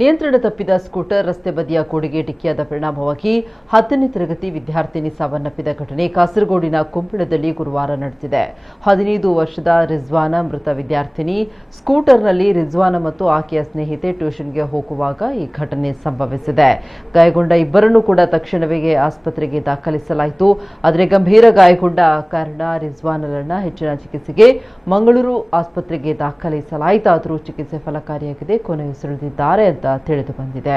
ನಿಯಂತ್ರಣ ತಪ್ಪಿದ ಸ್ಕೂಟರ್ ರಸ್ತೆ ಬದಿಯ ಗೋಡೆಗೆ ಡಿಕ್ಕಿಯಾದ ಪರಿಣಾಮವಾಗಿ 10ನೇ ತರಗತಿ ವಿದ್ಯಾರ್ಥಿನಿ ಸಾವನ್ನಪ್ಪಿದ ಘಟನೆ ಕಾಸರಗೋಡಿನ ಕುಂಬಳದಲ್ಲಿ ಗುರುವಾರ ನಡೆದಿದೆ. 15 ವರ್ಷದ ರಿಜ್ವಾನ ಮೃತ ವಿದ್ಯಾರ್ಥಿನಿ. ಸ್ಕೂಟರ್ನಲ್ಲಿ ರಿಜ್ವಾನ ಮತ್ತು ಆಕೆಯ ಸ್ನೇಹಿತೆ ಟ್ಯೂಷನ್ಗೆ ಹೋಗುವಾಗ ಈ ಘಟನೆ ಸಂಭವಿಸಿದೆ. ಗಾಯಗೊಂಡ ಇಬ್ಬರನ್ನು ಕೂಡ ತಕ್ಷಣವೇ ಆಸ್ಪತ್ರೆಗೆ ದಾಖಲಿಸಲಾಯಿತು. ಆದರೆ ಗಂಭೀರ ಗಾಯಗೊಂಡ ಕಾರಣ ರಿಜ್ವಾನರನ್ನ ಹೆಚ್ಚಿನ ಚಿಕಿತ್ಸೆಗೆ ಮಂಗಳೂರು ಆಸ್ಪತ್ರೆಗೆ ದಾಖಲಿಸಲಾಯಿತಾದರೂ ಚಿಕಿತ್ಸೆ ಫಲಕಾರಿಯಾಗಿದೆ. ಕೊನೆಯುಸಿರೆಳೆದಿದ್ದಾರೆ ಅಂತ ತಿಳಿದು ಬಂದಿದೆ.